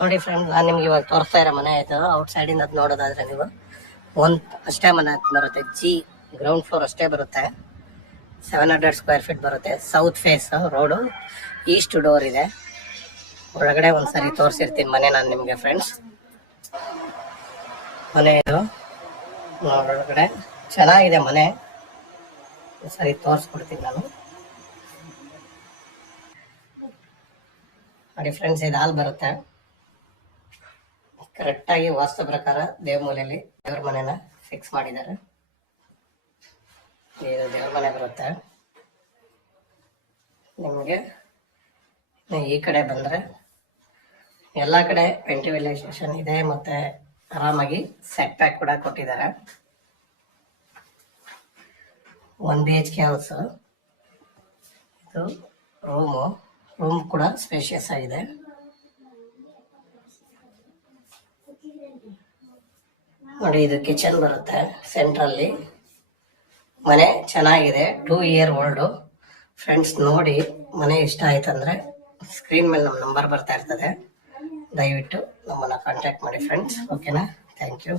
ನೋಡಿ ಫ್ರೆಂಡ್, ನಾನು ನಿಮ್ಗೆ ಇವಾಗ ತೋರಿಸ್ತಾ ಇರೋ ಮನೆ ಆಯ್ತು. ಔಟ್ ಸೈಡ್ ಇಂದ ನೋಡೋದಾದ್ರೆ ನೀವು ಒಂದ್ ಅಷ್ಟೇ ಮನೆ ಬರುತ್ತೆ. ಗ್ರೌಂಡ್ ಫ್ಲೋರ್ ಅಷ್ಟೇ ಬರುತ್ತೆ. 700 ಸ್ಕ್ವೇರ್ ಫೀಟ್ ಬರುತ್ತೆ. South face road, east door ಇದೆ. ಒಳಗಡೆ ಒಂದ್ಸರಿ ತೋರಿಸಿರ್ತೀನಿ ಮನೆ ನಾನು ನಿಮ್ಗೆ ಫ್ರೆಂಡ್ಸ್. ಮನೆ ಇದು ಒಳಗಡೆ ಚೆನ್ನಾಗಿದೆ ಮನೆ. ಒಂದ್ಸರಿ ತೋರಿಸ್ಕೊಡ್ತೀನಿ ನಾನು. ನೋಡಿ ಫ್ರೆಂಡ್ಸ್, ಇದು ಹಾಲ್ ಬರುತ್ತೆ. ಕರೆಕ್ಟ್ ಆಗಿ ವಾಸ್ತು ಪ್ರಕಾರ ದೇವಮೂಲೆಯಲ್ಲಿ ದೇವ್ರ ಮನೆನ ಫಿಕ್ಸ್ ಮಾಡಿದ್ದಾರೆ. ಇದು ದೇವ್ರ ಮನೆ ಬರುತ್ತೆ. ನಿಮಗೆ ಈ ಕಡೆ ಬಂದ್ರೆ ಎಲ್ಲಾ ಕಡೆ ವೆಂಟಿಲೇಷನ್ ಇದೆ, ಮತ್ತೆ ಆರಾಮಾಗಿ ಸೆಟ್ ಪ್ಯಾಕ್ ಕೂಡ ಕೊಟ್ಟಿದ್ದಾರೆ. 1 BHK ಹೌಸ್. ಇದು ರೂಮ್ ಕೂಡ ಸ್ಪೇಷಿಯಸ್ ಆಗಿದೆ. ನೋಡಿ, ಇದು ಕಿಚನ್ ಬರುತ್ತೆ ಸೆಂಟ್ರಲ್ಲಿ. ಮನೆ ಚೆನ್ನಾಗಿದೆ, 2 year old. ಫ್ರೆಂಡ್ಸ್ ನೋಡಿ, ಮನೆ ಇಷ್ಟ ಆಯ್ತಂದ್ರೆ ಸ್ಕ್ರೀನ್ ಮೇಲೆ ನಮ್ಮ ನಂಬರ್ ಬರ್ತಾ ಇರ್ತದೆ. ದಯವಿಟ್ಟು ನಮ್ಮನ್ನ ಕಾಂಟ್ಯಾಕ್ಟ್ ಮಾಡಿ ಫ್ರೆಂಡ್ಸ್. ಓಕೆನಾ? Thank you.